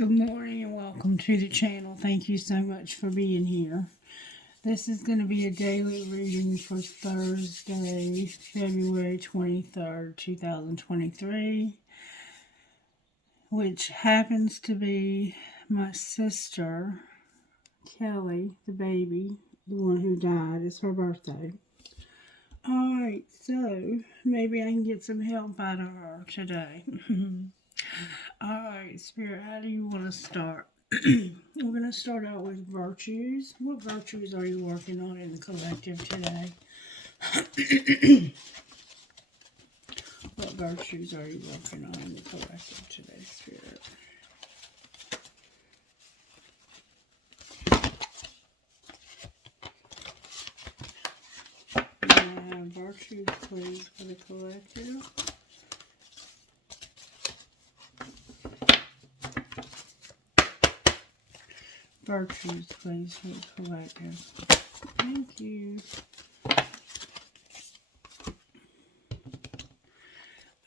Good morning and welcome to the channel. Thank you so much for being here. This is going to be a daily reading for Thursday, February 23rd, 2023, which happens to be my sister, Kelly, the baby, the one who died. It's her birthday. Alright, so maybe I can get some help out of her today. Alright, Spirit, how do you want to start? We're going to start out with virtues. What virtues are you working on in the collective today? What virtues are you working on in the collective today, Spirit? Virtues, please, for the collective. Virtues, please, for the collective. Thank you.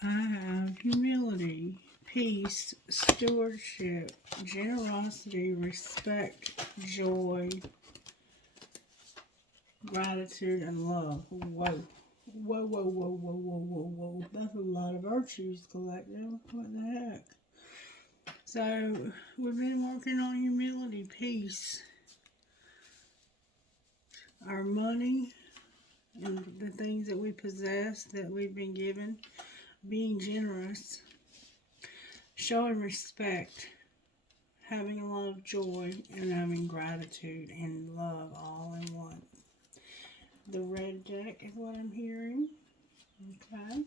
I have humility, peace, stewardship, generosity, respect, joy, gratitude, and love. Whoa. Whoa, whoa, whoa, whoa, whoa, whoa, whoa. That's a lot of virtues, collective. What the heck? So, we've been working on humility, peace, our money, and the things that we possess that we've been given, being generous, showing respect, having a lot of joy, and having gratitude and love all in one. The red deck is what I'm hearing. Okay.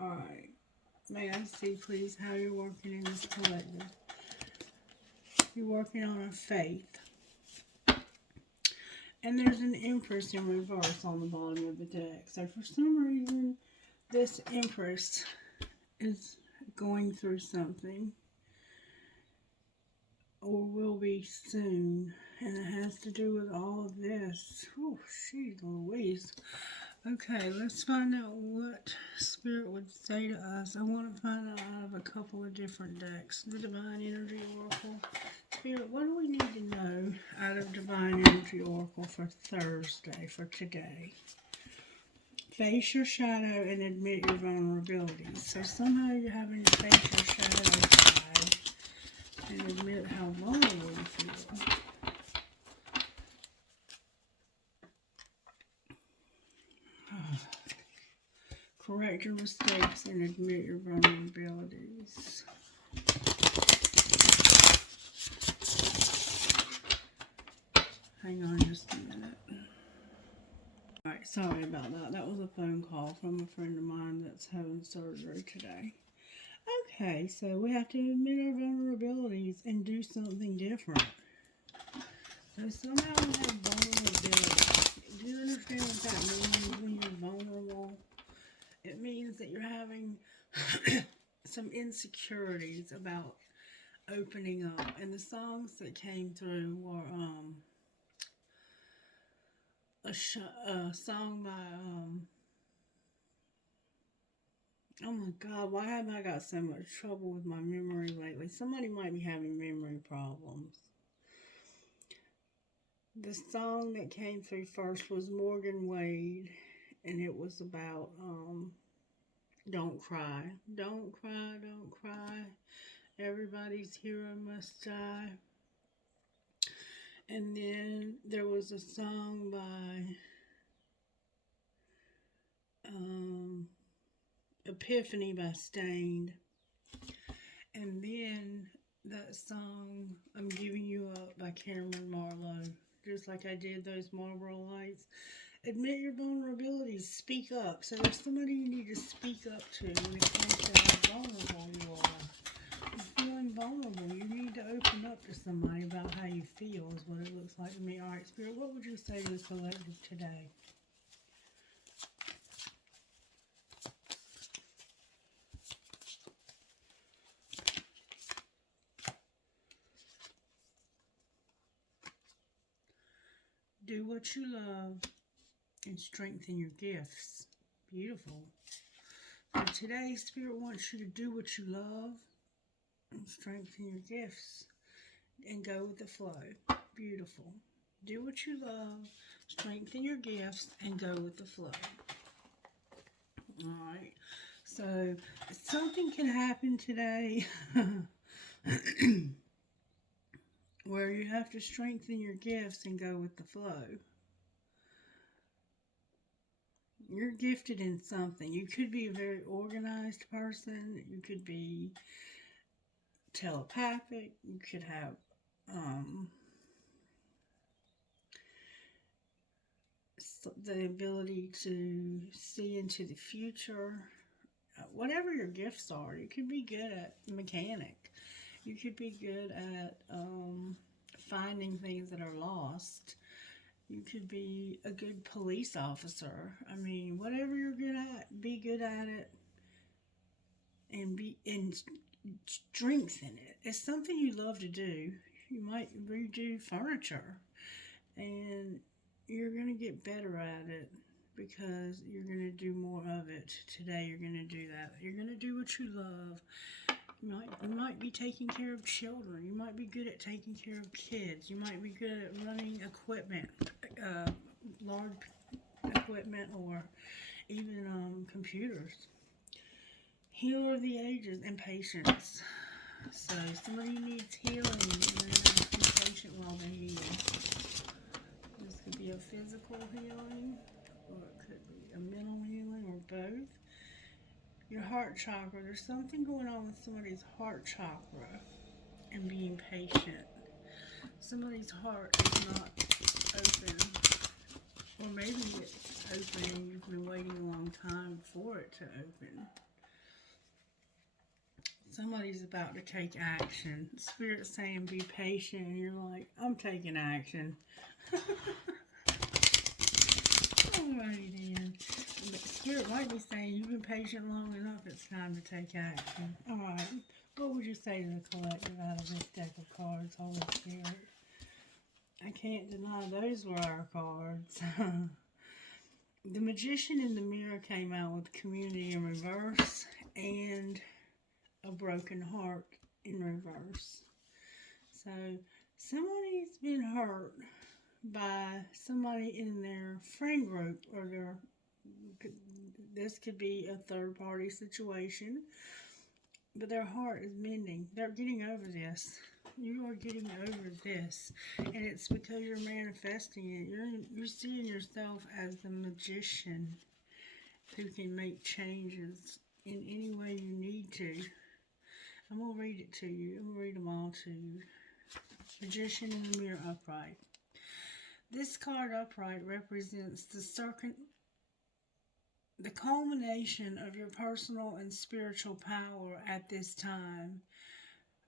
Alright. May I see, please, how you're working in this collective? You're working on a faith. And there's an Empress in reverse on the bottom of the deck. So for some reason, this Empress is going through something. Or will be soon. And it has to do with all of this. Oh, jeez Louise. Okay, let's find out what Spirit would say to us. I want to find out of a couple of different decks. The Divine Energy Oracle. Spirit, what do we need to know out of Divine Energy Oracle for Thursday, for today? Face your shadow and admit your vulnerabilities. So somehow you're having to face your shadow side and admit how vulnerable you feel. Correct your mistakes and admit your vulnerabilities. Hang on just a minute. Alright, sorry about that. That was a phone call from a friend of mine that's having surgery today. Okay, so we have to admit our vulnerabilities and do something different. So somehow we have vulnerability. Do you understand what that means when you're vulnerable? It means that you're having some insecurities about opening up. And the songs that came through were a song by oh my God, why have I got so much trouble with my memory lately? Somebody might be having memory problems. The song that came through first was Morgan Wade, and it was about don't cry. Don't cry, don't cry. Everybody's hero must die. And then there was a song by Epiphany by Stained. And then that song, I'm Giving You Up by Cameron Marlowe. Just like I did those Marlboro Lights. Admit your vulnerabilities. Speak up. So there's somebody you need to speak up to when it comes to how vulnerable you are. You're feeling vulnerable. You need to open up to somebody about how you feel is what it looks like to me. Alright, Spirit, what would you say to the collective today? Do what you love and strengthen your gifts. Beautiful. So today, Spirit wants you to do what you love Strengthen your gifts and go with the flow. Beautiful. Do what you love, strengthen your gifts, and go with the flow. Alright. So, something can happen today where you have to strengthen your gifts and go with the flow. You're gifted in something. You could be a very organized person. You could be telepathic. You could have the ability to see into the future. Whatever your gifts are, you could be good at mechanic. You could be good at finding things that are lost. You could be a good police officer. I mean, whatever you're good at, be good at it, and strengthen it. It's something you love to do. You might redo furniture, and you're gonna get better at it because you're gonna do more of it. Today, you're gonna do that. You're gonna do what you love. You might be taking care of children. You might be good at taking care of kids. You might be good at running equipment, large equipment, or even computers. Healer of the ages and patience. So somebody needs healing and they have to be patient while they heal. This could be a physical healing or it could be a mental healing or both. Your heart chakra. There's something going on with somebody's heart chakra and being patient. Somebody's heart is not open. Or maybe it's open and you've been waiting a long time for it to open. Somebody's about to take action. Spirit's saying be patient and you're like, I'm taking action. Alrighty then. Spirit might be saying you've been patient long enough, it's time to take action. Alright. What would you say to the collective out of this deck of cards, Holy Spirit? I can't deny those were our cards. The Magician in the Mirror came out with community in reverse and a broken heart in reverse. So somebody's been hurt by somebody in their friend group or this could be a third party situation, but their heart is mending. They're getting over this. You are getting over this, and it's because you're manifesting it. You're seeing yourself as the magician who can make changes in any way you need to. I'm going to read it to you. I'm going to read them all to you. Magician in the Mirror upright. This card upright represents the culmination of your personal and spiritual power at this time.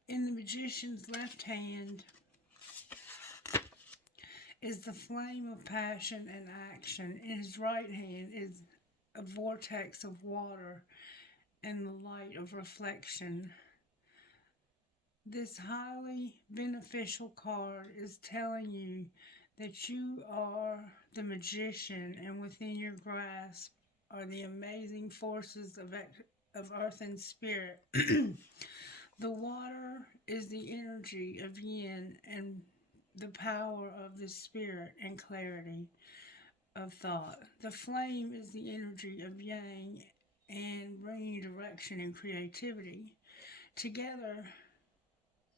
In the Magician's left hand is the flame of passion and action. In his right hand is a vortex of water and the light of reflection. This highly beneficial card is telling you that you are the magician and within your grasp are the amazing forces of earth and spirit. The water is the energy of yin and the power of the spirit and clarity of thought. The flame is the energy of yang and bringing direction and creativity. Together,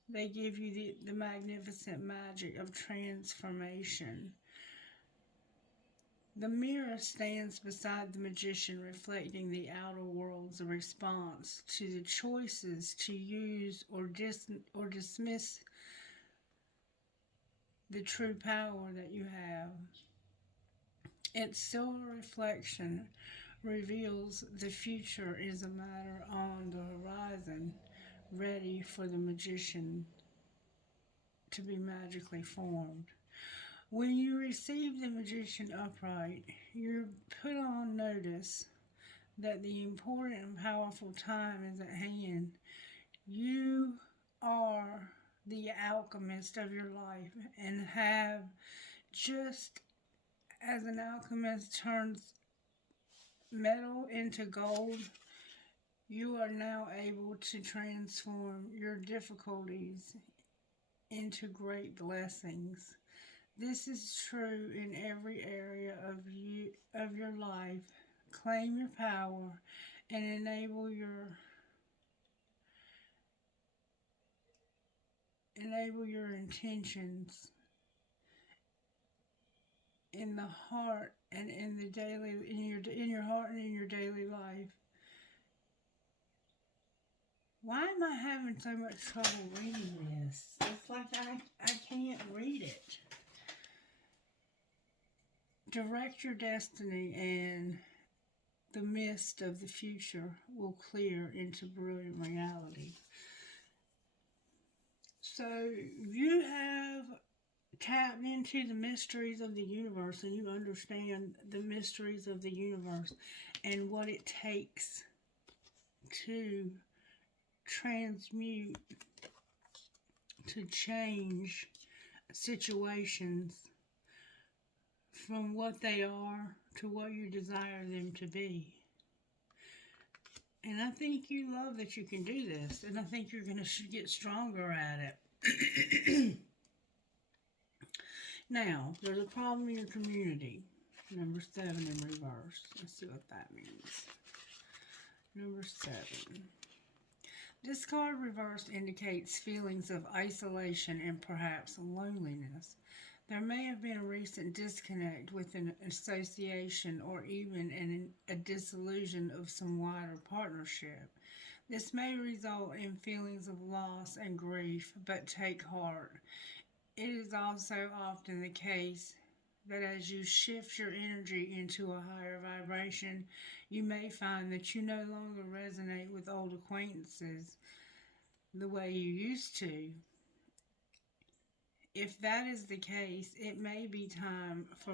they give you the magnificent magic of transformation. The mirror stands beside the magician, reflecting the outer world's response to the choices to use or dismiss the true power that you have. Its silver reflection reveals the future is a matter on the horizon, ready for the magician to be magically formed. When you receive the Magician upright, you're put on notice that the important and powerful time is at hand. You are the alchemist of your life and have, just as an alchemist turns metal into gold, You are now able to transform your difficulties into great blessings. This is true in every area of your life. Claim your power and enable your intentions in the heart and in the daily in your heart and in your daily life. Why am I having so much trouble reading this? It's like I can't read it. Direct your destiny and the mist of the future will clear into brilliant reality. So you have tapped into the mysteries of the universe and you understand the mysteries of the universe and what it takes to transmute, to change situations from what they are to what you desire them to be. And I think you love that you can do this, and I think you're going to get stronger at it. Now, there's a problem in your community. Number 7 in reverse. Let's see what that means. Number 7. This card reversed indicates feelings of isolation and perhaps loneliness. There may have been a recent disconnect with an association or even a dissolution of some wider partnership. This may result in feelings of loss and grief, but take heart. It is also often the case that as you shift your energy into a higher vibration, you may find that you no longer resonate with old acquaintances the way you used to. If that is the case, it may be time to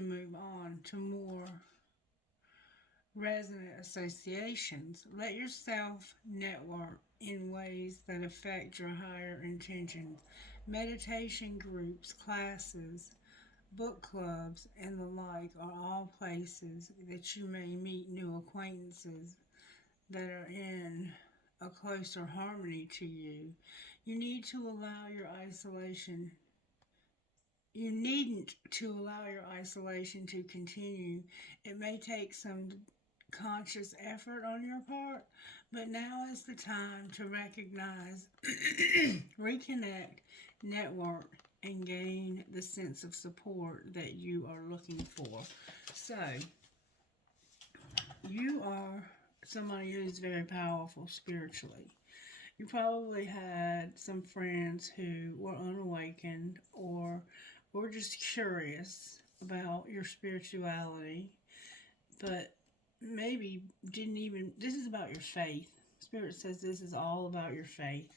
move on to more resonant associations. Let yourself network in ways that affect your higher intentions. Meditation groups, classes, book clubs, and the like are all places that you may meet new acquaintances that are in a closer harmony to you. You needn't to allow your isolation to continue. It may take some conscious effort on your part, but now is the time to recognize, reconnect, network, and gain the sense of support that you are looking for. So, you are somebody who's very powerful spiritually. You probably had some friends who were unawakened or just curious about your spirituality, but maybe didn't even, this is about your faith. Spirit says this is all about your faith.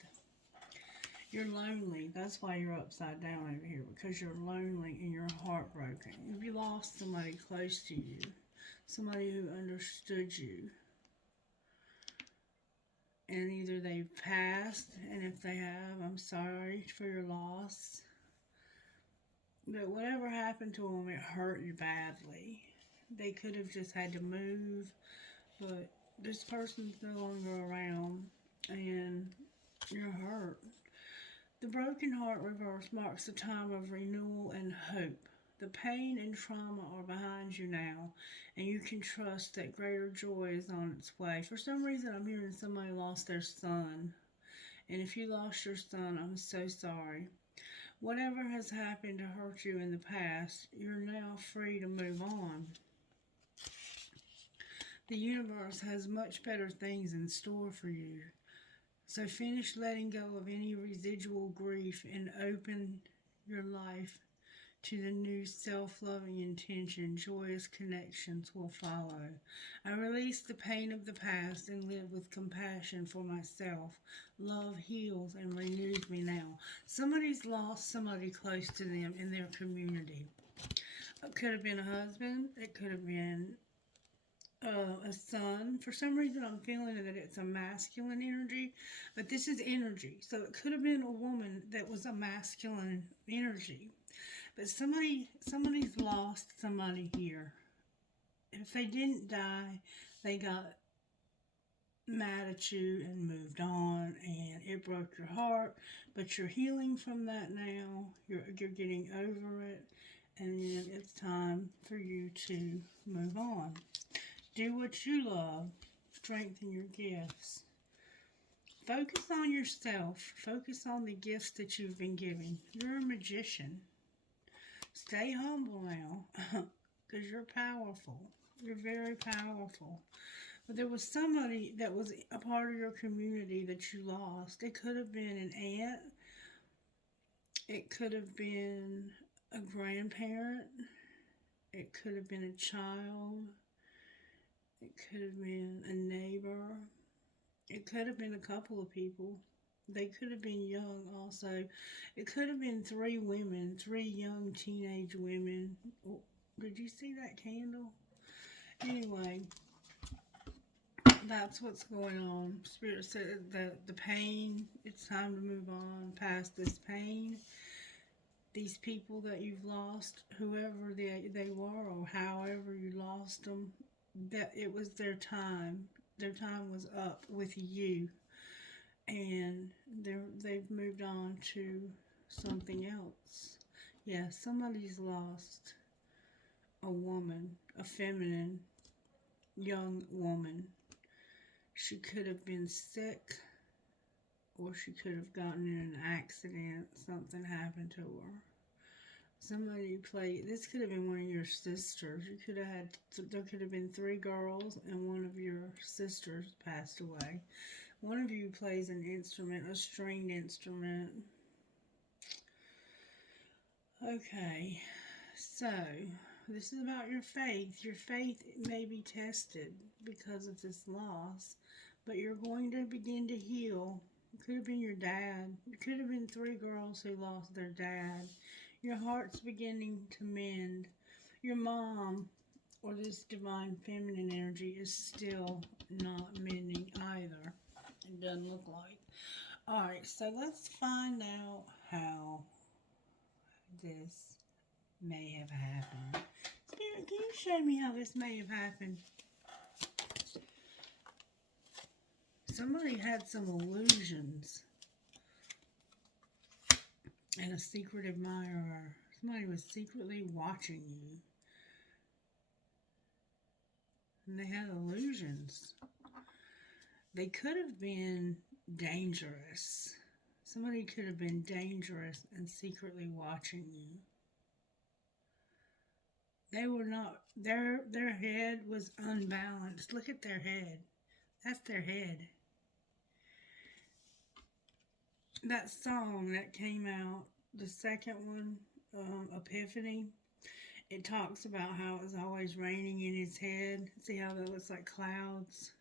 You're lonely. That's why you're upside down over here, because you're lonely and you're heartbroken. You lost somebody close to you, somebody who understood you. And either they've passed, and if they have, I'm sorry for your loss. But whatever happened to them, it hurt you badly. They could have just had to move, but this person's no longer around, and you're hurt. The broken heart reverse marks a time of renewal and hope. The pain and trauma are behind you now, and you can trust that greater joy is on its way. For some reason, I'm hearing somebody lost their son. And if you lost your son, I'm so sorry. Whatever has happened to hurt you in the past, you're now free to move on. The universe has much better things in store for you. So finish letting go of any residual grief and open your life to the new self-loving intention. Joyous connections will follow. I release the pain of the past and live with compassion for myself. Love heals and renews me now. Somebody's lost somebody close to them in their community. It could have been a husband. It could have been a son. For some reason, I'm feeling that it's a masculine energy, but this is energy. So it could have been a woman that was a masculine energy. But somebody's lost somebody here. if they didn't die, they got mad at you and moved on, and it broke your heart, but you're healing from that now. You're getting over it, and then it's time for you to move on. Do what you love. Strengthen your gifts. Focus on yourself. Focus on the gifts that you've been given. You're a magician. Stay humble now, because you're powerful. You're very powerful. But there was somebody that was a part of your community that you lost. It could have been an aunt. It could have been a grandparent. It could have been a child. It could have been a neighbor. It could have been a couple of people. They could have been young also. It could have been 3 women, 3 young teenage women. Oh, did you see that candle? Anyway, that's what's going on. Spirit said that the pain, it's time to move on past this pain. These people that you've lost, whoever they were or however you lost them, that it was their time. Their time was up with you. And they've moved on to something else. Yeah, somebody's lost a woman, a feminine, young woman. She could have been sick, or she could have gotten in an accident. Something happened to her. Somebody played, this could have been one of your sisters. You could have had, there could have been 3 girls, and one of your sisters passed away. One of you plays an instrument, a stringed instrument. Okay, so this is about your faith. Your faith may be tested because of this loss, but you're going to begin to heal. It could have been your dad. It could have been 3 girls who lost their dad. Your heart's beginning to mend. Your mom, or this divine feminine energy, is still not mending either. It doesn't look like. Alright, so let's find out how this may have happened. Spirit, can you show me how this may have happened? Somebody had some illusions and a secret admirer. Somebody was secretly watching you. And they had illusions. They could have been dangerous. Somebody could have been dangerous and secretly watching you. They were not, their head was unbalanced. Look at their head. That's their head. That song that came out, the second one, Epiphany, it talks about how it was always raining in his head. See how that looks like clouds?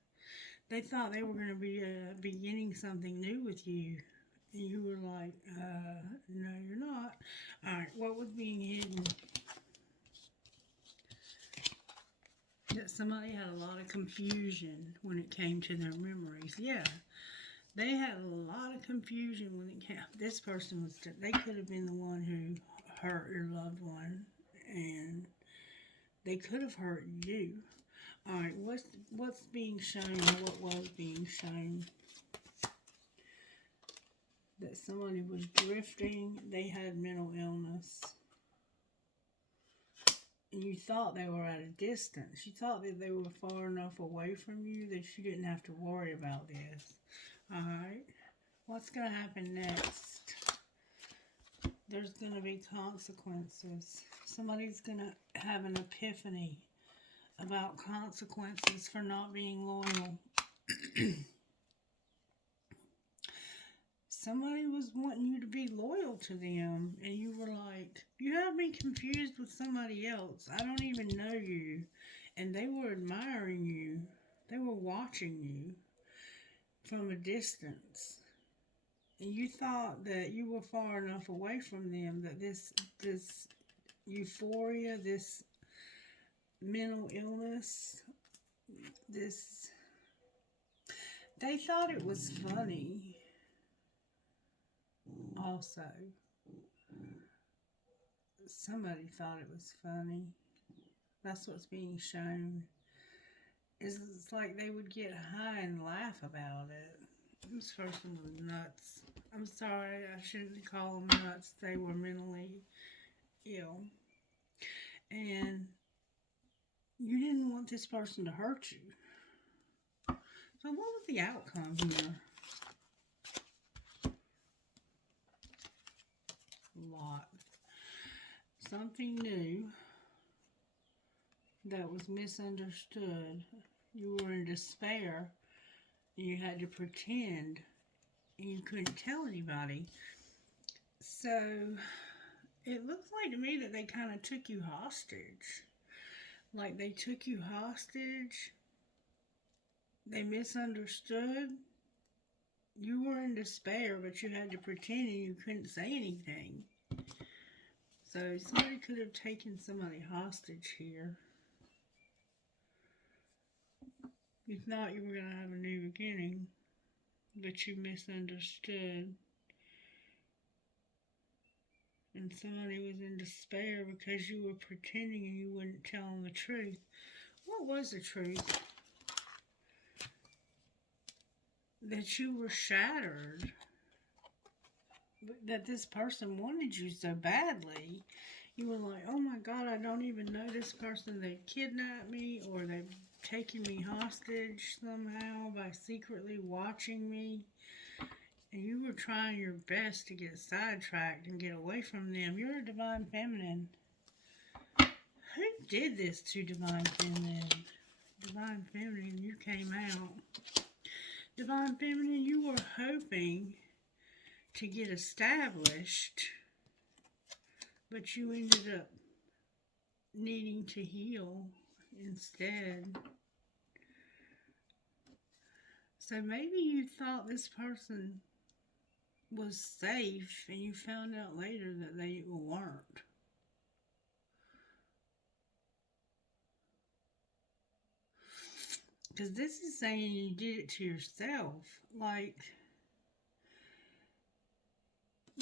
They thought they were going to be beginning something new with you. And you were like, no, you're not. Alright, what was being hidden? That somebody had a lot of confusion when it came to their memories. Yeah, they had a lot of confusion when it came. This person was, they could have been the one who hurt your loved one, and they could have hurt you. Alright, what's being shown, or what was being shown? That somebody was drifting, they had mental illness. And you thought they were at a distance. You thought that they were far enough away from you that you didn't have to worry about this. Alright, what's going to happen next? There's going to be consequences. Somebody's going to have an epiphany about consequences for not being loyal. Somebody was wanting you to be loyal to them, and you were like, you have me confused with somebody else. I don't even know you. And they were admiring you. They were watching you from a distance. And you thought that you were far enough away from them that this euphoria, this mental illness, they thought it was funny. Also, somebody thought it was funny. That's what's being shown. It's like they would get high and laugh about it. This person was nuts. I'm sorry, I shouldn't call them nuts. They were mentally ill. And you didn't want this person to hurt you. So, what was the outcome here? A lot. Something new that was misunderstood. You were in despair. And you had to pretend. And you couldn't tell anybody. So, it looks like to me that they kind of took you hostage. Like they took you hostage. They misunderstood. You were in despair, but you had to pretend and you couldn't say anything. So somebody could have taken somebody hostage here. You thought you were going to have a new beginning, but you misunderstood. And somebody was in despair because you were pretending and you wouldn't tell them the truth. What was the truth? That you were shattered. That this person wanted you so badly. You were like, oh my God, I don't even know this person. They kidnapped me, or they've taken me hostage somehow by secretly watching me. And you were trying your best to get sidetracked and get away from them. You're a divine feminine. Who did this to divine feminine? Divine feminine, you came out. Divine feminine, you were hoping to get established, but you ended up needing to heal instead. So maybe you thought this person was safe and you found out later that they weren't. Because this is saying you did it to yourself. Like,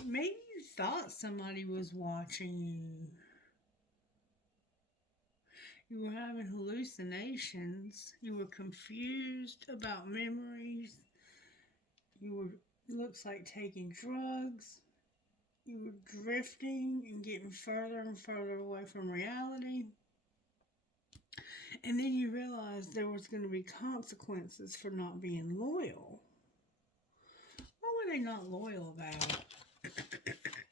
maybe you thought somebody was watching you. You were having hallucinations. You were confused about memories. You were, looks like, taking drugs. You were drifting and getting further and further away from reality. And then you realized there was going to be consequences for not being loyal. What were they not loyal about?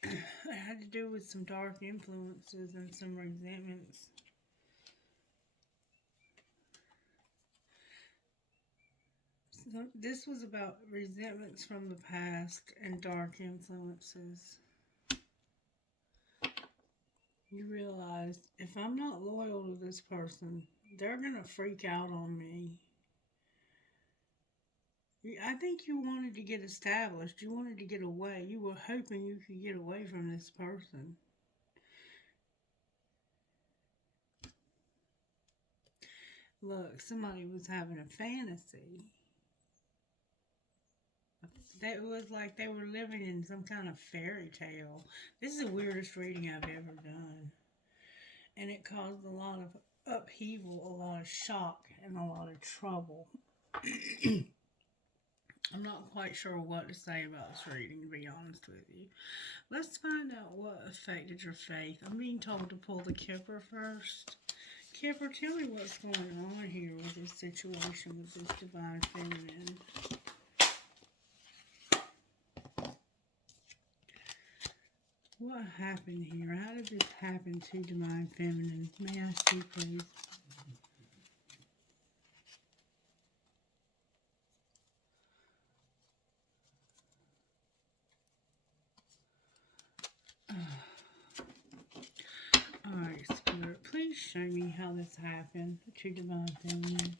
It had to do with some dark influences and some resentments. So this was about resentments from the past and dark influences. You realize, if I'm not loyal to this person, they're going to freak out on me. I think you wanted to get established. You wanted to get away. You were hoping you could get away from this person. Look, somebody was having a fantasy. It was like they were living in some kind of fairy tale. This is the weirdest reading I've ever done. And it caused a lot of upheaval, a lot of shock, and a lot of trouble. I'm not quite sure what to say about this reading, to be honest with you. Let's find out what affected your faith. I'm being told to pull the Kipper first. Kipper, tell me what's going on here with this situation with this divine feminine. What happened here? How did this happen to divine feminine? May I see, please? Alright, Spirit, please show me how this happened to divine feminine.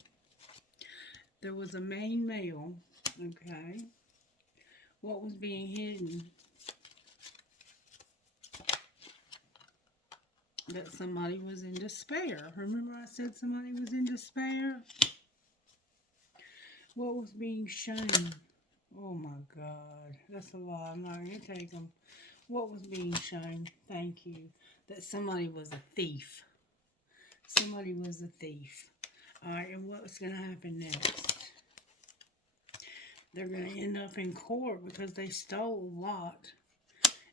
There was a main male, okay? What was being hidden? That somebody was in despair. Remember I said somebody was in despair? What was being shown? Oh my God. That's a lie. I'm not going to take them. What was being shown? Thank you. That somebody was a thief. Somebody was a thief. Alright, and what's going to happen next? They're going to end up in court because they stole a lot.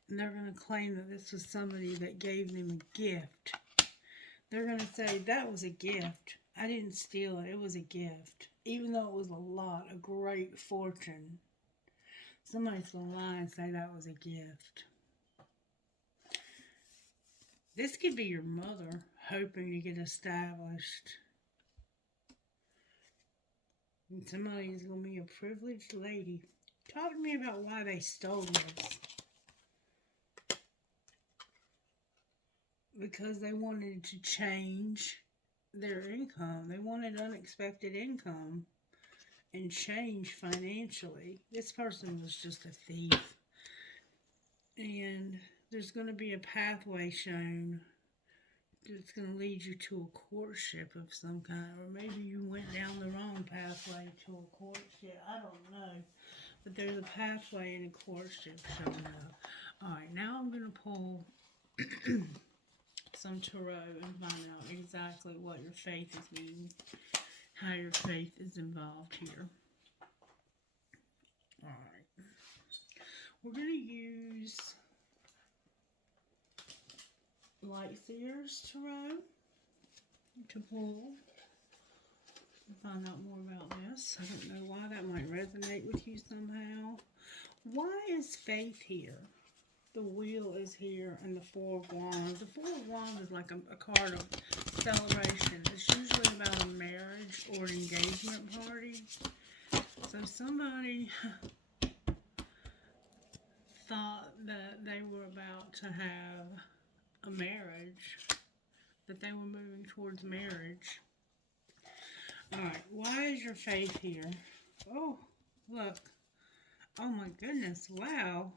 And they're going to claim that this was somebody that gave them a gift. They're going to say, that was a gift. I didn't steal it. It was a gift. Even though it was a lot, a great fortune. Somebody's going to lie and say that was a gift. This could be your mother hoping to get established. And somebody's going to be a privileged lady. Talk to me about why they stole this. Because they wanted to change their income. They wanted unexpected income and change financially. This person was just a thief. And there's going to be a pathway shown that's going to lead you to a courtship of some kind. Or maybe you went down the wrong pathway to a courtship. I don't know. But there's a pathway in a courtship showing up. Alright, now I'm going to pull some tarot and find out exactly what your faith is meaning. How your faith is involved here. Alright. We're going to use Lightseer's tarot to pull and find out more about this. I don't know why that might resonate with you somehow. Why is faith here? The wheel is here and the Four of Wands. The Four of Wands is like a card of celebration. It's usually about a marriage or an engagement party. So somebody thought that they were about to have a marriage, that they were moving towards marriage. Alright, why is your faith here? Oh, look. Oh my goodness, wow.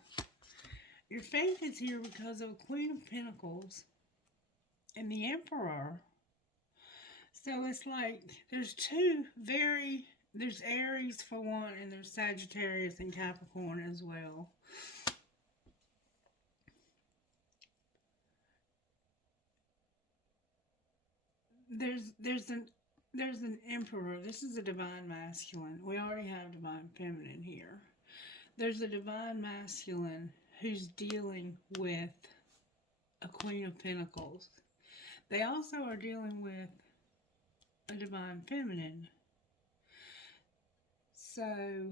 Your faith is here because of Queen of Pentacles and the Emperor. So it's like there's there's Aries for one, and there's Sagittarius and Capricorn as well. There's an Emperor. This is a divine masculine. We already have divine feminine here. There's a divine masculine who's dealing with a Queen of Pentacles. They also are dealing with a divine feminine. So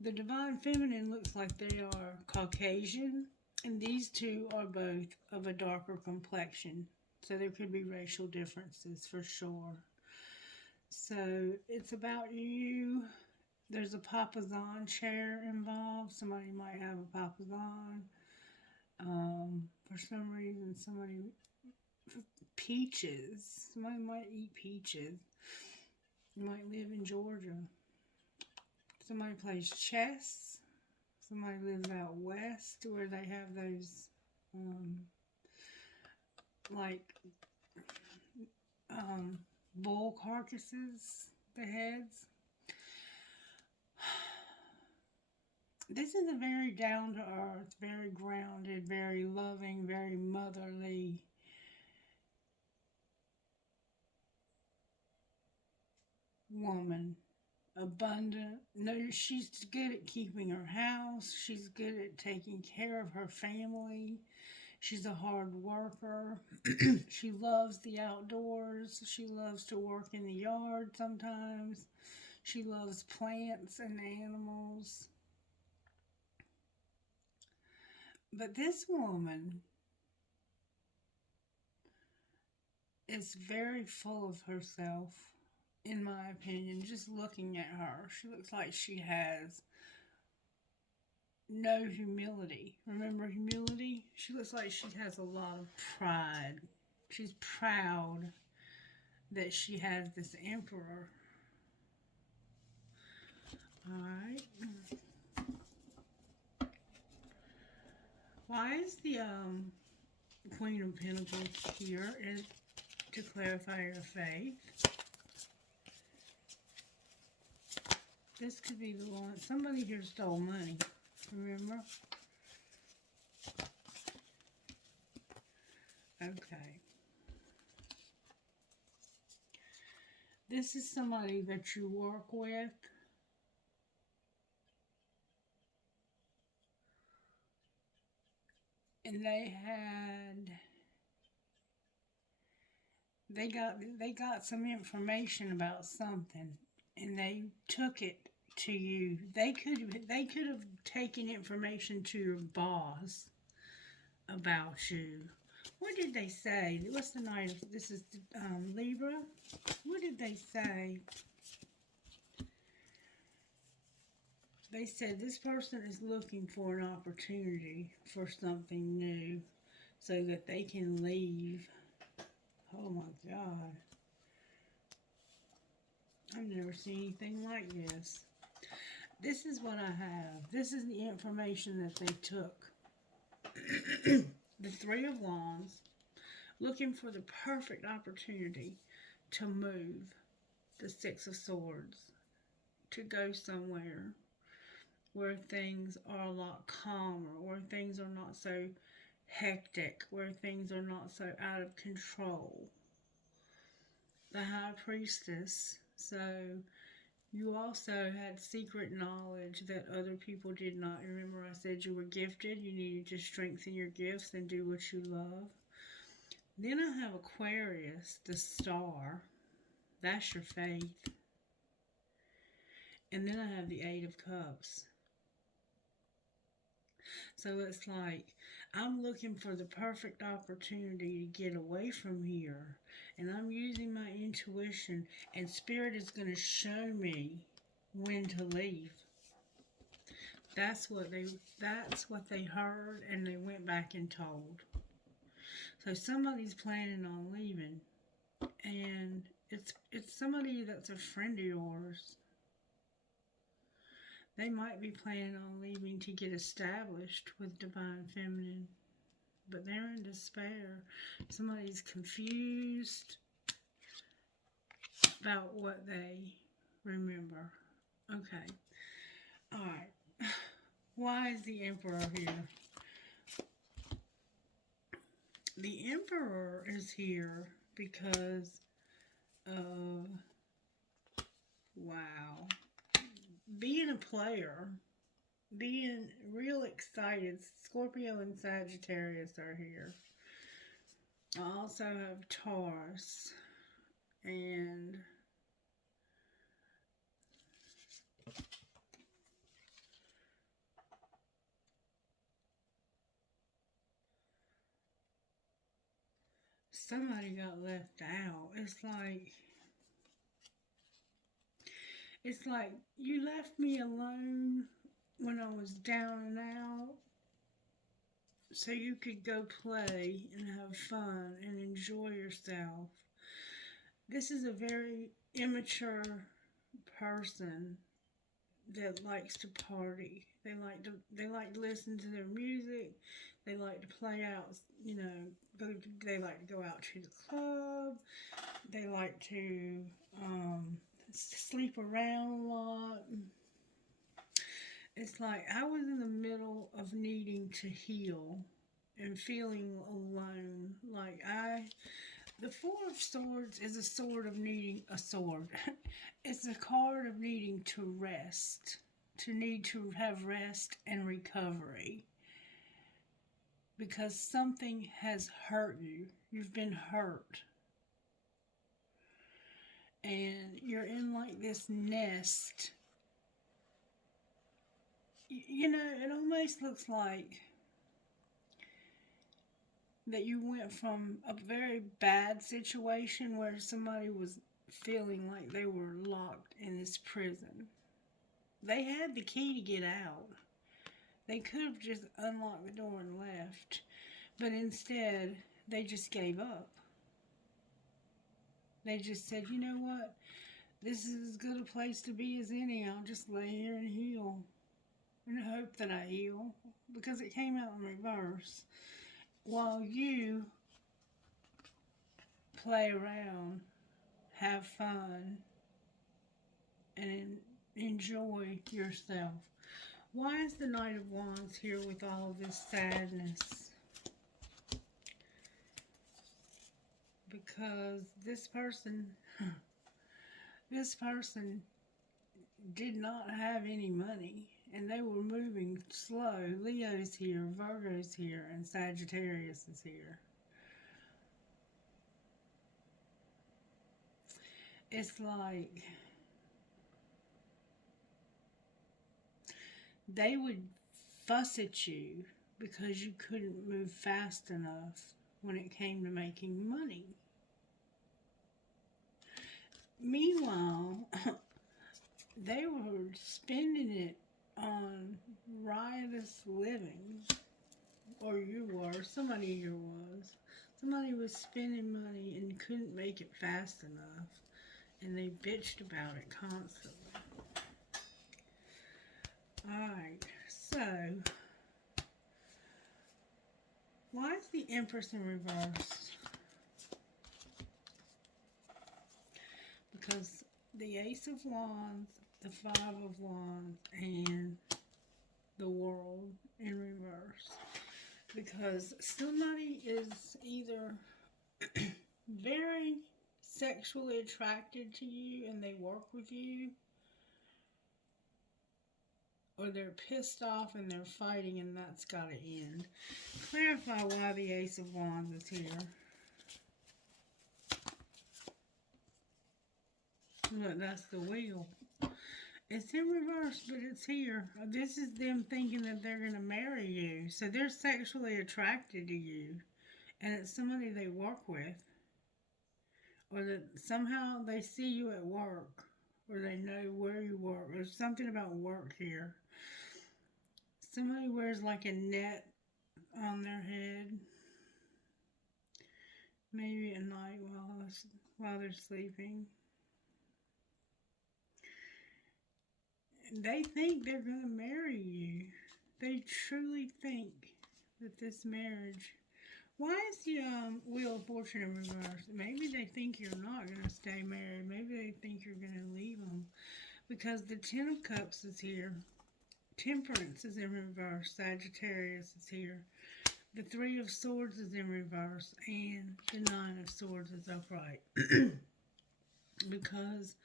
the divine feminine looks like they are Caucasian, and these two are both of a darker complexion. So there could be racial differences for sure. So it's about you. There's a papasan chair involved. Somebody might have a papasan. For some reason, peaches. Somebody might eat peaches. You might live in Georgia. Somebody plays chess. Somebody lives out west where they have those, bull carcasses, the heads. This is a very down-to-earth, very grounded, very loving, very motherly woman. Abundant. No, she's good at keeping her house. She's good at taking care of her family. She's a hard worker. She loves the outdoors. She loves to work in the yard sometimes. She loves plants and animals. But this woman is very full of herself, in my opinion. Just looking at her, she looks like she has no humility. Remember humility? She looks like she has a lot of pride. She's proud that she has this emperor. Alright. Why is the Queen of Pentacles here? And to clarify your faith. This could be the one. Somebody here stole money. Remember? Okay. This is somebody that you work with. And they got some information about something, and they took it to you. They could have taken information to your boss about you. What did they say? What's the night of this? Is Libra? What did they say? They said this person is looking for an opportunity for something new so that they can leave. Oh my God. I've never seen anything like this. This is what I have. This is the information that they took. The Three of Wands, looking for the perfect opportunity to move. The Six of Swords, to go somewhere where things are a lot calmer, where things are not so hectic, where things are not so out of control. The High Priestess. So you also had secret knowledge that other people did not. Remember, I said you were gifted. You needed to strengthen your gifts and do what you love. Then I have Aquarius, the star. That's your faith. And then I have the Eight of Cups. So it's like, I'm looking for the perfect opportunity to get away from here. And I'm using my intuition, and Spirit is going to show me when to leave. That's what they heard, and they went back and told. So somebody's planning on leaving, and it's somebody that's a friend of yours. They might be planning on leaving to get established with Divine Feminine, but they're in despair. Somebody's confused about what they remember. Okay. Alright. Why is the Emperor here? The Emperor is here because of, wow, being a player, being real excited. Scorpio and Sagittarius are here. I also have Taurus and somebody got left out. It's like you left me alone when I was down and out so you could go play and have fun and enjoy yourself. This is a very immature person that likes to party. They like to listen to their music. They like to play out, they like to go out to the club. They like to sleep around a lot. It's like I was in the middle of needing to heal and feeling alone. The Four of Swords is a sword of needing a sword. It's a card of needing to rest, to need to have rest and recovery. Because something has hurt you. You've been hurt. And you're in like this nest. It almost looks like that you went from a very bad situation where somebody was feeling like they were locked in this prison. They had the key to get out. They could have just unlocked the door and left, but instead they just gave up. They just said, you know what, this is as good a place to be as any. I'll just lay here and heal and hope that I heal, because it came out in reverse. While you play around, have fun, and enjoy yourself. Why is the Knight of Wands here with all of this sadness? Because this person This person did not have any money and they were moving slow. Leo's here, Virgo's here, and Sagittarius is here. It's like they would fuss at you because you couldn't move fast enough when it came to making money. Meanwhile, they were spending it on riotous living. Or you were. Somebody here was. Somebody was spending money and couldn't make it fast enough. And they bitched about it constantly. Alright, so why is the Empress in reverse? Because the Ace of Wands, the Five of Wands, and the World in reverse. Because somebody is either very sexually attracted to you and they work with you, or they're pissed off and they're fighting and that's got to end. Clarify why the Ace of Wands is here. Look, that's the wheel. It's in reverse, but it's here. This is them thinking that they're going to marry you. So they're sexually attracted to you. And it's somebody they work with. Or that somehow they see you at work. Or they know where you work. There's something about work here. Somebody wears like a net on their head. Maybe at night while they're sleeping. They think they're going to marry you. They truly think that this marriage... Why is the Wheel of Fortune in reverse? Maybe they think you're not going to stay married. Maybe they think you're going to leave them. Because the Ten of Cups is here. Temperance is in reverse. Sagittarius is here. The Three of Swords is in reverse. And the Nine of Swords is upright. Because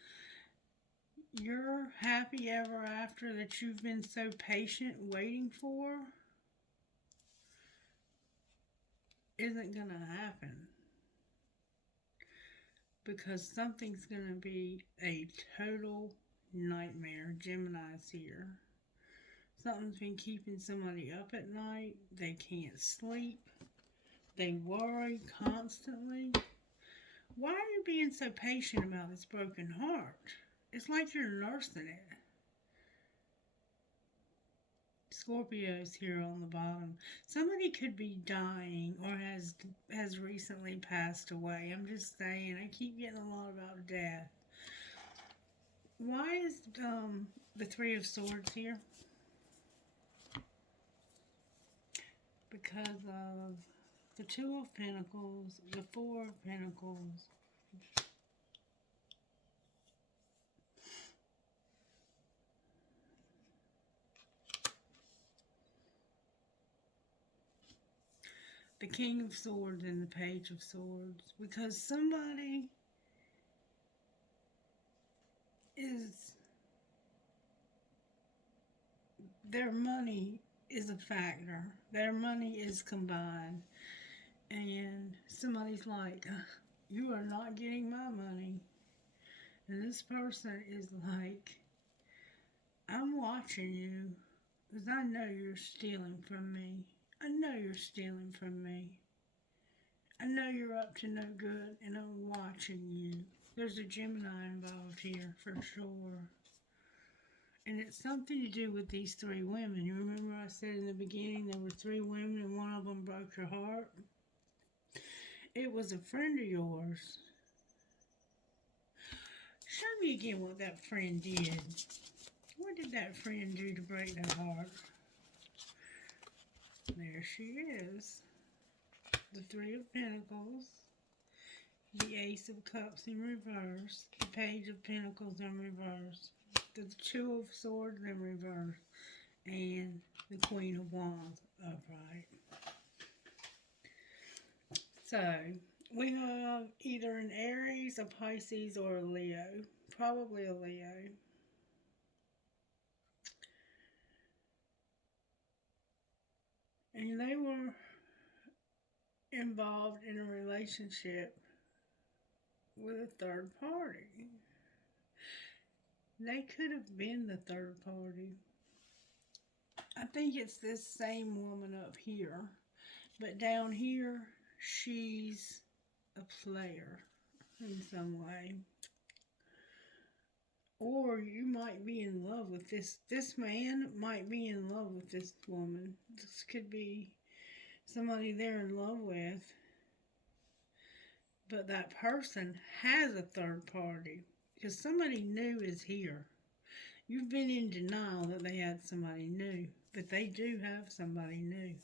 your happy ever after that you've been so patient waiting for isn't going to happen. Because something's going to be a total nightmare. Gemini's here. Something's been keeping somebody up at night. They can't sleep. They worry constantly. Why are you being so patient about this broken heart? It's like you're nursing it. Scorpio's here on the bottom. Somebody could be dying or has recently passed away. I'm just saying. I keep getting a lot about death. Why is the Three of Swords here? Because of the Two of Pentacles, the Four of Pentacles, the King of Swords, and the Page of Swords. Because somebody is... their money is a factor. Their money is combined. And somebody's like, you are not getting my money. And this person is like, I'm watching you because I know you're stealing from me. I know you're stealing from me. I know you're up to no good and I'm watching you. There's a Gemini involved here for sure. And it's something to do with these three women. You remember I said in the beginning there were three women and one of them broke your heart? It was a friend of yours. Show me again what that friend did. What did that friend do to break their heart? There she is. The Three of Pentacles. The Ace of Cups in reverse. The Page of Pentacles in reverse. The Two of Swords in reverse. And the Queen of Wands upright. So, we have either an Aries, a Pisces, or a Leo probably a Leo. And they were involved in a relationship with a third party. They could have been the third party. I think it's this same woman up here, but down here, she's a player in some way. Or you might be in love with this man might be in love with this woman. This could be somebody they're in love with, but that person has a third party because somebody new is here. You've been in denial that they had somebody new, but they do have somebody new.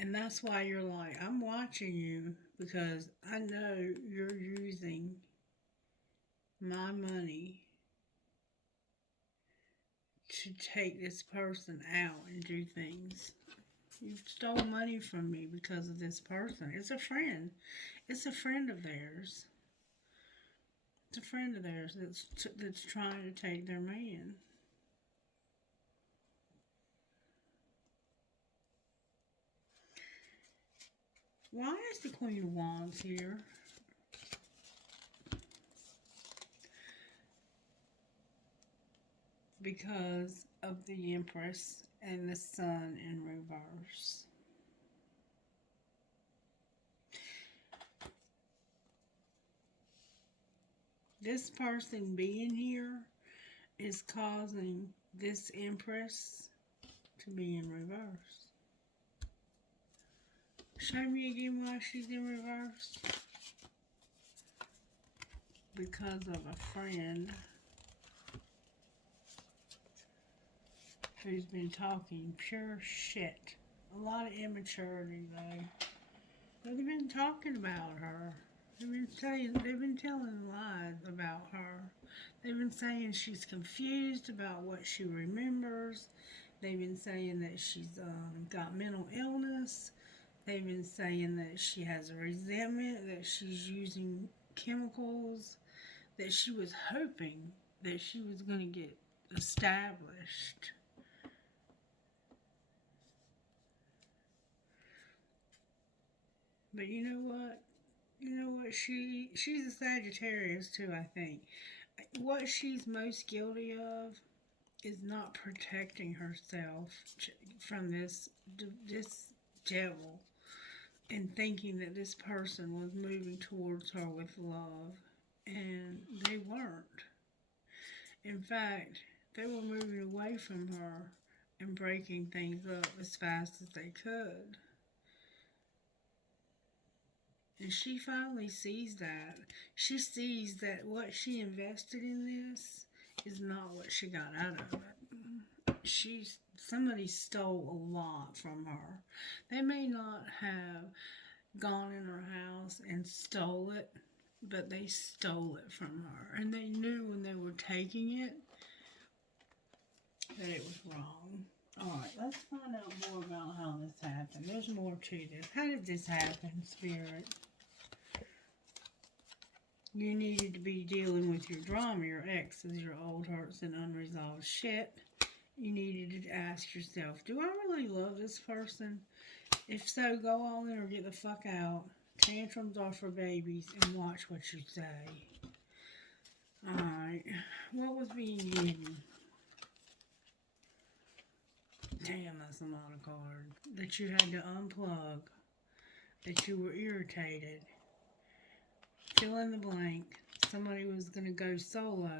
And that's why you're like, I'm watching you because I know you're using my money to take this person out and do things. You stole money from me because of this person. It's a friend. It's a friend of theirs. It's a friend of theirs that's trying to take their man. Why is the Queen of Wands here? Because of the Empress and the Sun in reverse. This person being here is causing this Empress to be in reverse. Show me again why she's in reverse. Because of a friend who's been talking pure shit. A lot of immaturity, though. They've been talking about her. They've been telling lies about her. They've been saying she's confused about what she remembers. They've been saying that she's got mental illness. They've been saying that she has a resentment, that she's using chemicals, that she was hoping that she was going to get established. But you know what? She's a Sagittarius too, I think. What she's most guilty of is not protecting herself from this devil and thinking that this person was moving towards her with love, and they weren't. In fact, they were moving away from her and breaking things up as fast as they could. And she finally sees that. She sees that what she invested in this is not what she got out of it. Somebody stole a lot from her. They may not have gone in her house and stole it, but they stole it from her. And they knew when they were taking it that it was wrong. Alright, let's find out more about how this happened. There's more to this. How did this happen, Spirit? You needed to be dealing with your drama, your exes, your old hurts and unresolved shit. You needed to ask yourself, do I really love this person? If so, go all in or get the fuck out. Tantrums are for babies, and watch what you say. Alright, what was being hidden? Damn, that's a lot of cards. That you had to unplug. That you were irritated. Fill in the blank. Somebody was going to go solo.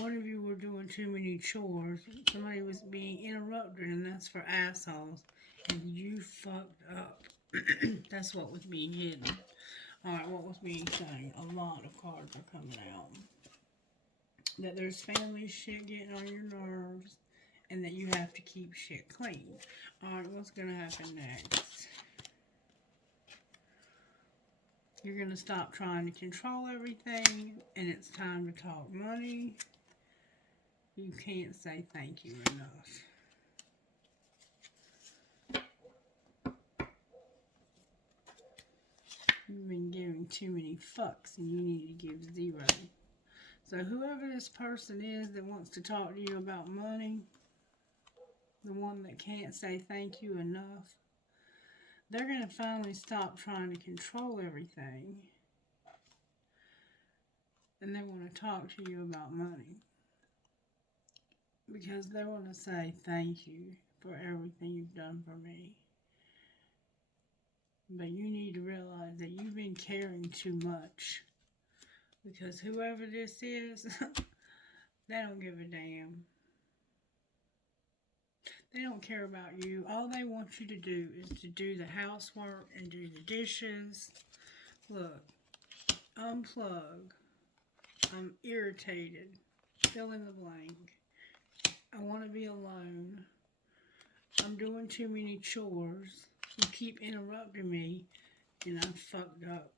One of you were doing too many chores. Somebody was being interrupted, and that's for assholes. And you fucked up. That's what was being hidden. Alright, what was being shown? A lot of cards are coming out. That there's family shit getting on your nerves, and that you have to keep shit clean. Alright, what's going to happen next? You're going to stop trying to control everything, and it's time to talk money. You can't say thank you enough. You've been giving too many fucks and you need to give 0. So whoever this person is that wants to talk to you about money, the one that can't say thank you enough, they're going to finally stop trying to control everything. And they want to talk to you about money. Because they want to say thank you for everything you've done for me. But you need to realize that you've been caring too much. Because whoever this is, they don't give a damn. They don't care about you. All they want you to do is to do the housework and do the dishes. Look, unplug. I'm irritated. Fill in the blank. I want to be alone. I'm doing too many chores. You keep interrupting me, and I fucked up.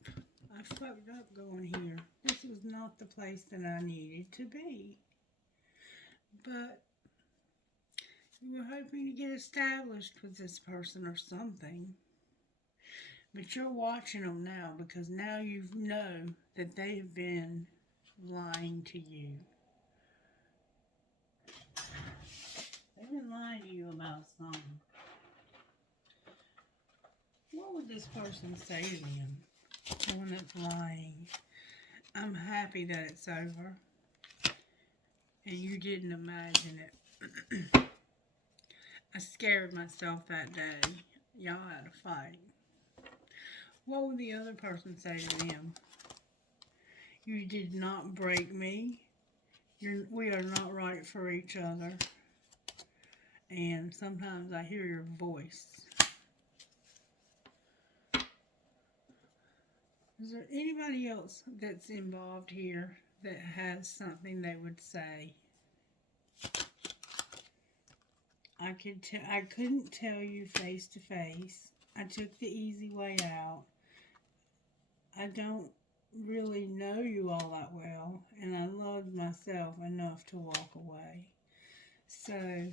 I fucked up going here. This was not the place that I needed to be. But you were hoping to get established with this person or something. But you're watching them now because now you know that they have been lying to you. They've been lying to you about something. What would this person say to them? The one that's lying. I'm happy that it's over. And you didn't imagine it. I scared myself that day. Y'all had a fight. What would the other person say to them? You did not break me. We are not right for each other. And sometimes I hear your voice. Is there anybody else that's involved here that has something they would say? I couldn't tell you face to face. I took the easy way out. I don't really know you all that well, and I loved myself enough to walk away. So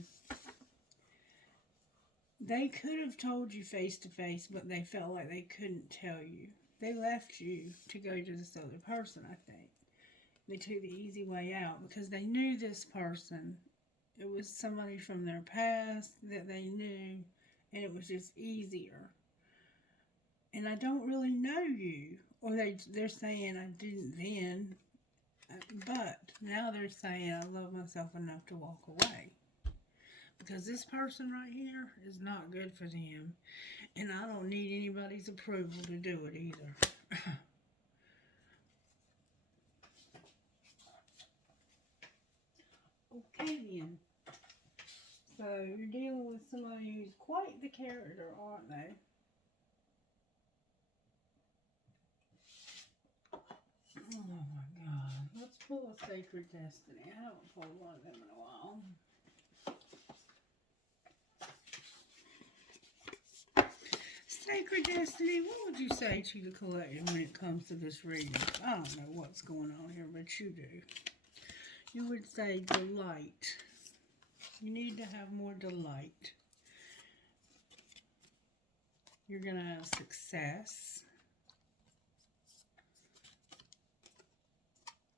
they could have told you face to face, but they felt like they couldn't tell you. They left you to go to this other person, I think. They took the easy way out because they knew this person. It was somebody from their past that they knew, and it was just easier. And I don't really know you. Or they're saying I didn't then, but now they're saying I love myself enough to walk away. Because this person right here is not good for them. And I don't need anybody's approval to do it either. Okay then. So you're dealing with somebody who's quite the character, aren't they? Oh my God. Let's pull a Sacred Destiny. I haven't pulled one of them in a while. Sacred Destiny, what would you say to the collective when it comes to this reading? I don't know what's going on here, but you do. You would say delight. You need to have more delight. You're going to have success.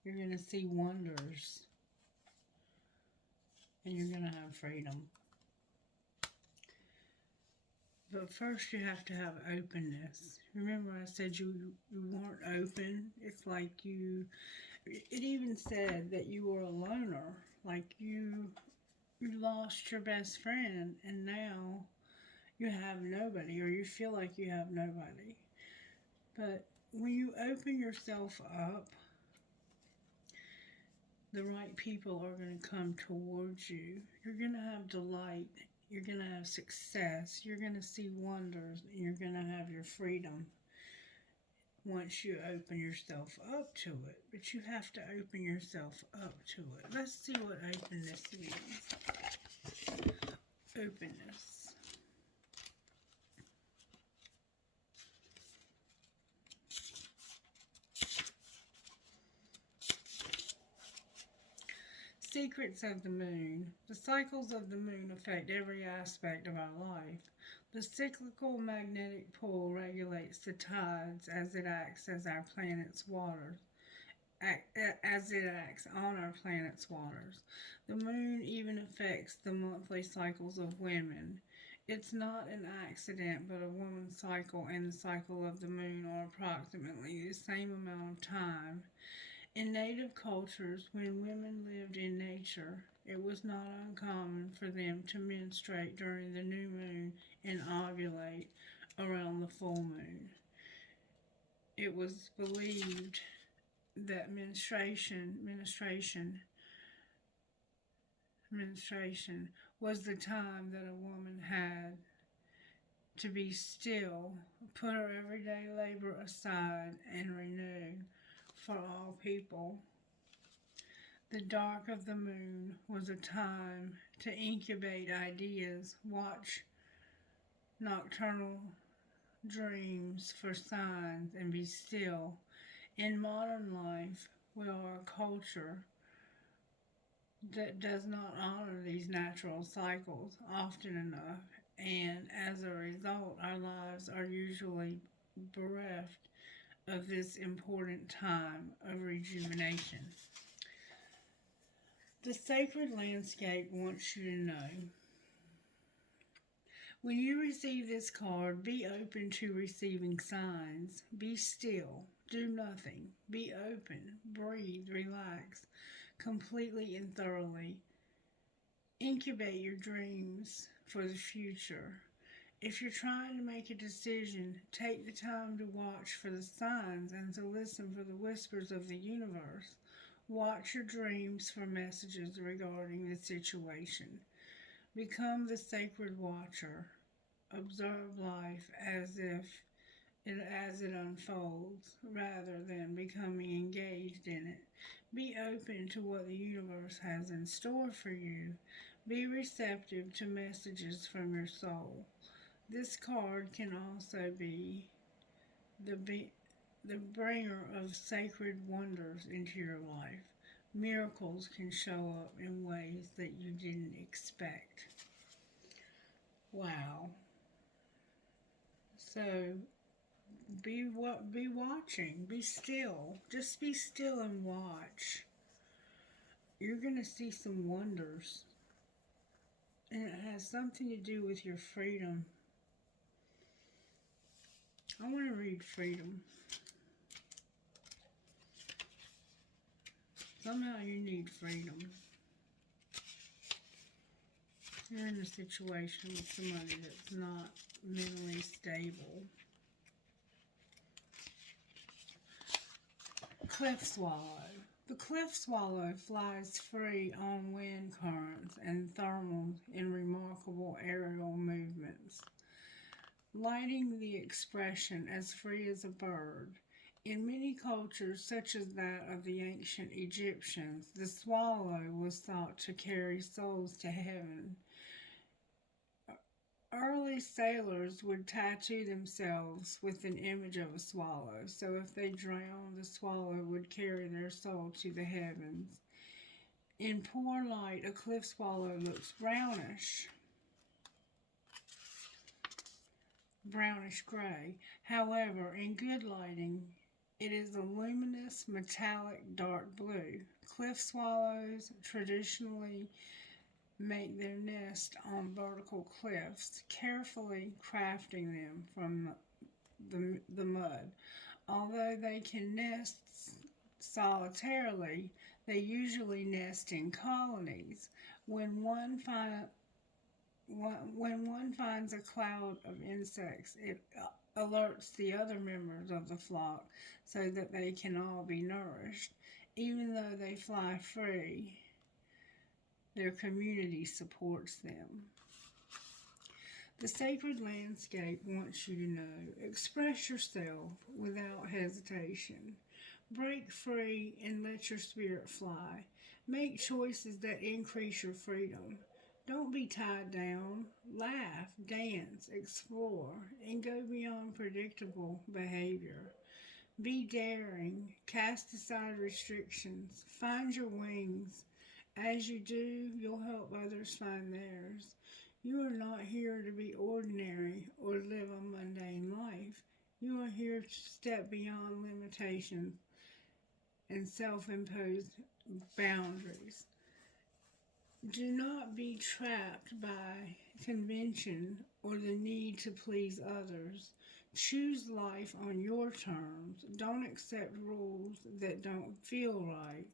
You're going to see wonders. And you're going to have freedom. But first you have to have openness. Remember I said you weren't open? It's like it even said that you were a loner. Like you lost your best friend and now you have nobody, or you feel like you have nobody. But when you open yourself up, the right people are going to come towards you. You're going to have delight. You're going to have success. You're going to see wonders. And you're going to have your freedom once you open yourself up to it. But you have to open yourself up to it. Let's see what openness means. Openness. secrets of the moon. The cycles of the moon affect every aspect of our life. The cyclical magnetic pull regulates the tides as it acts as our planet's waters. As it acts on our planet's waters. The moon even affects the monthly cycles of women. It's not an accident, but a woman's cycle and the cycle of the moon are approximately the same amount of time. In native cultures, when women lived in nature, it was not uncommon for them to menstruate during the new moon and ovulate around the full moon. It was believed that menstruation was the time that a woman had to be still, put her everyday labor aside, and renew for all people. The dark of the moon was a time to incubate ideas, watch nocturnal dreams for signs, and be still. In modern life, we are a culture that does not honor these natural cycles often enough, and as a result, our lives are usually bereft of this important time of rejuvenation. The sacred landscape wants you to know. When you receive this card, be open to receiving signs. Be still. Do nothing. Be open. Breathe. Relax. Completely and thoroughly. Incubate your dreams for the future. If you're trying to make a decision, take the time to watch for the signs and to listen for the whispers of the universe. Watch your dreams for messages regarding the situation. Become the sacred watcher. Observe life as it unfolds, rather than becoming engaged in it. Be open to what the universe has in store for you. Be receptive to messages from your soul. This card can also be the bringer of sacred wonders into your life. Miracles can show up in ways that you didn't expect. Wow. So be watching. Be still. Just be still and watch. You're going to see some wonders. And it has something to do with your freedom. I want to read freedom. Somehow you need freedom. You're in a situation with somebody that's not mentally stable. Cliff swallow. The cliff swallow flies free on wind currents and thermals in remarkable aerial movements, lighting the expression as free as a bird. In many cultures, such as that of the ancient Egyptians, the swallow was thought to carry souls to heaven. Early sailors would tattoo themselves with an image of a swallow, so if they drowned, the swallow would carry their soul to the heavens. In poor light, a cliff swallow looks brownish gray. However, in good lighting, it is a luminous, metallic dark blue. Cliff swallows traditionally make their nest on vertical cliffs, carefully crafting them from the mud. Although they can nest solitarily, they usually nest in colonies. When one finds a cloud of insects, it alerts the other members of the flock so that they can all be nourished. Even though they fly free, their community supports them. The sacred landscape wants you to know. Express yourself without hesitation. Break free and let your spirit fly. Make choices that increase your freedom. Don't be tied down. Laugh, dance, explore, and go beyond predictable behavior. Be daring. Cast aside restrictions. Find your wings As you do, you'll help others find theirs. You are not here to be ordinary or live a mundane life. You are here to step beyond limitations and self imposed boundaries. Do not be trapped by convention or the need to please others. Choose life on your terms. Don't accept rules that don't feel right.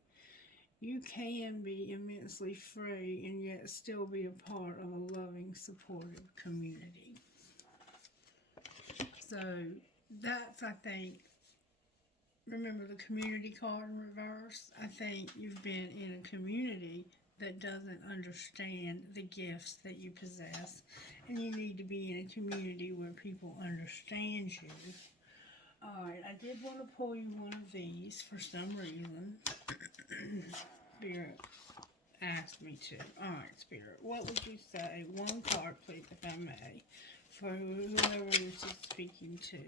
You can be immensely free and yet still be a part of a loving, supportive community. So that's, I think, remember the community card in reverse? I think you've been in a community that doesn't understand the gifts that you possess, and you need to be in a community where people understand you. Alright, I did want to pull you one of these for some reason. Spirit asked me to. Alright, Spirit, what would you say? One card, please, if I may, for whoever this is speaking to.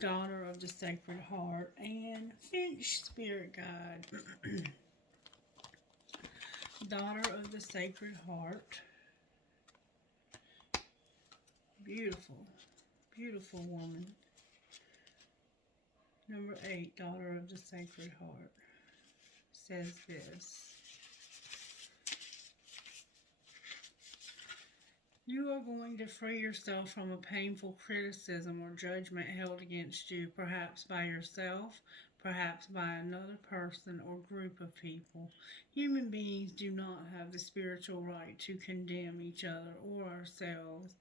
Daughter of the Sacred Heart, and Finch Spirit Guide. Daughter of the Sacred Heart. Beautiful, beautiful woman. Number 8, Daughter of the Sacred Heart, says this. You are going to free yourself from a painful criticism or judgment held against you, perhaps by yourself, perhaps by another person or group of people. Human beings do not have the spiritual right to condemn each other or ourselves.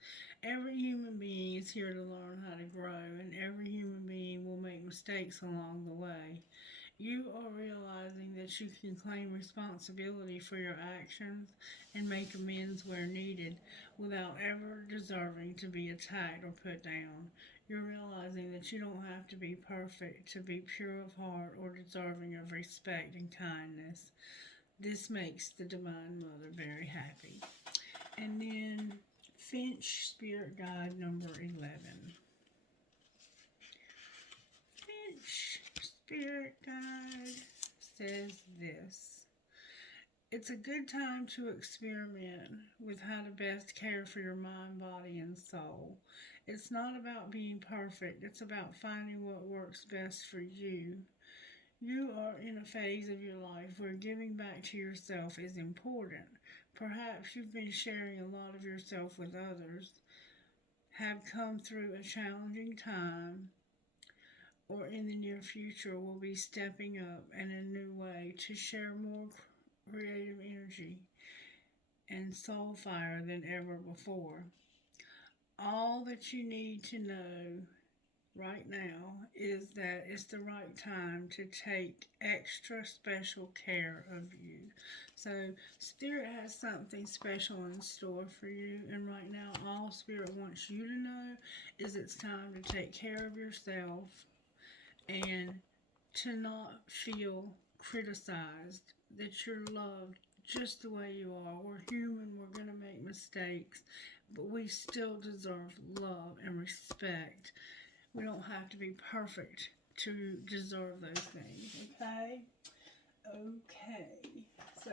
Every human being is here to learn how to grow, and every human being will make mistakes along the way. You are realizing that you can claim responsibility for your actions and make amends where needed without ever deserving to be attacked or put down. You're realizing that you don't have to be perfect to be pure of heart or deserving of respect and kindness. This makes the Divine Mother very happy. And then Finch Spirit Guide number 11. Finch Spirit Guide says this. It's a good time to experiment with how to best care for your mind, body, and soul. It's not about being perfect. It's about finding what works best for you. You are in a phase of your life where giving back to yourself is important. Perhaps you've been sharing a lot of yourself with others, have come through a challenging time, or in the near future will be stepping up in a new way to share more creative energy and soul fire than ever before. All that you need to know right now is that it's the right time to take extra special care of you. So Spirit has something special in store for you, and right now all Spirit wants you to know is it's time to take care of yourself and to not feel criticized, that you're loved just the way you are. We're human, we're going to make mistakes, but we still deserve love and respect. We don't have to be perfect to deserve those things, okay? Okay, so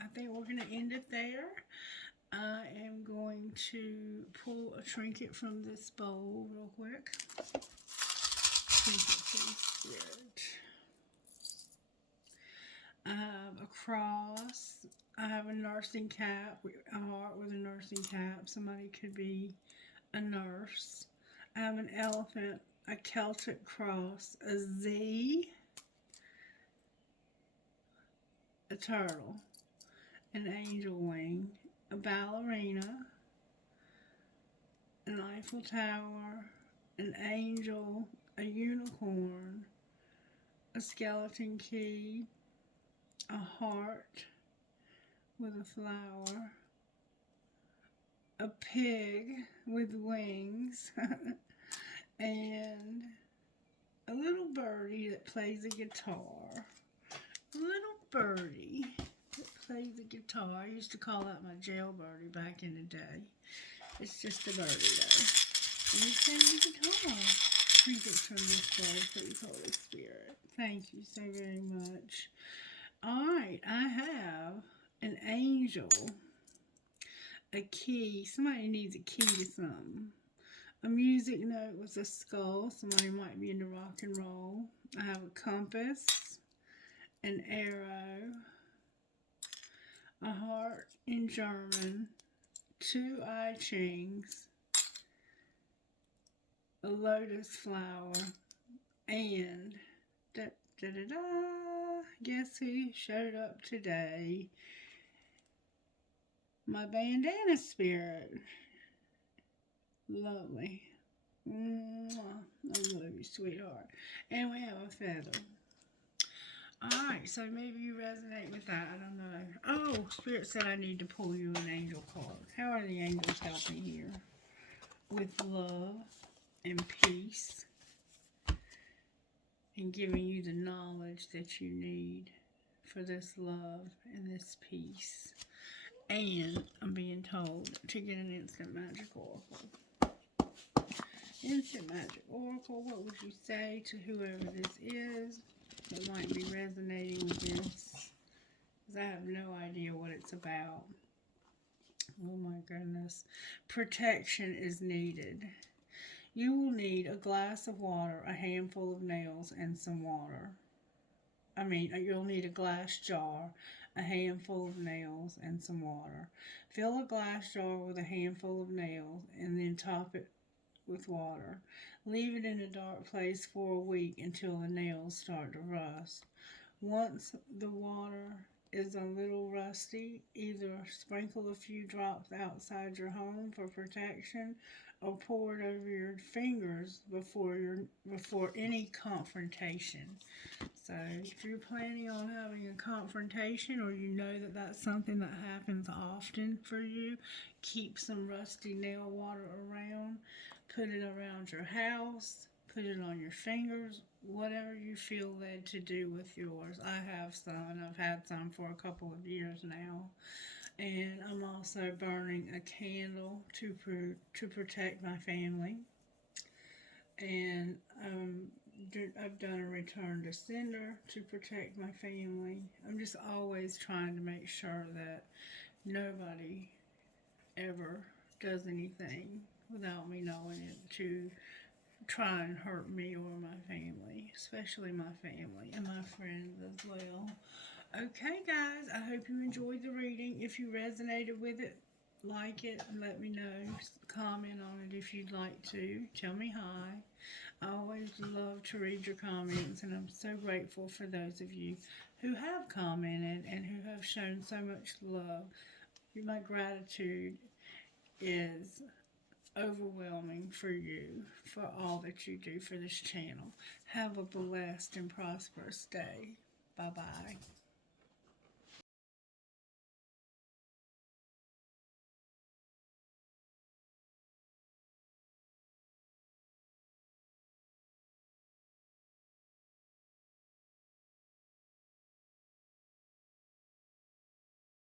I think we're going to end it there. I am going to pull a trinket from this bowl real quick. Spirit. I have a cross. I have a nursing cap, a heart with a nursing cap. Somebody could be a nurse. I have an elephant, a Celtic cross, a Z, a turtle, an angel wing, a ballerina, an Eiffel Tower, an angel, a unicorn, a skeleton key, a heart with a flower, a pig with wings, and a little birdie that plays a guitar. A little birdie that plays a guitar. I used to call that my jailbirdie back in the day. It's just a birdie though. And he plays the guitar. trinkets from this day, please, Holy Spirit. Thank you so very much. Alright, I have an angel, a key. Somebody needs a key to something. A music note with a skull. Somebody might be into rock and roll. I have a compass, an arrow, a heart in German, 2 I Chings, a lotus flower, and da da da da. Guess who showed up today? My bandana spirit. Lovely. Mwah. I love you, sweetheart. And we have a feather. Alright, so maybe you resonate with that. I don't know. Oh, Spirit said I need to pull you an angel card. How are the angels helping here? With love and peace. And giving you the knowledge that you need for this love and this peace. And I'm being told to get an instant magic oracle. Instant magic oracle, what would you say to whoever this is that might be resonating with this? Because I have no idea what it's about. Oh my goodness. Protection is needed. You will need a glass of water, a handful of nails, and some water. You'll need a glass jar, a handful of nails, and some water. Fill a glass jar with a handful of nails and then top it with water. Leave it in a dark place for a week until the nails start to rust. Once the water is a little rusty, either sprinkle a few drops outside your home for protection or pour it over your fingers before any confrontation. So if you're planning on having a confrontation, or you know that that's something that happens often for you, keep some rusty nail water around. Put it around your house. Put it on your fingers. Whatever you feel led to do with yours. I have some, and I've had some for a couple of years now. And I'm also burning a candle to protect my family. And I've done a return to sender to protect my family. I'm just always trying to make sure that nobody ever does anything without me knowing it to try and hurt me or my family, especially my family and my friends as well. Okay, guys, I hope you enjoyed the reading. If you resonated with it, like it, and let me know. Comment on it if you'd like to. Tell me hi. I always love to read your comments, and I'm so grateful for those of you who have commented and who have shown so much love. My gratitude is overwhelming for you, for all that you do for this channel. Have a blessed and prosperous day. Bye-bye.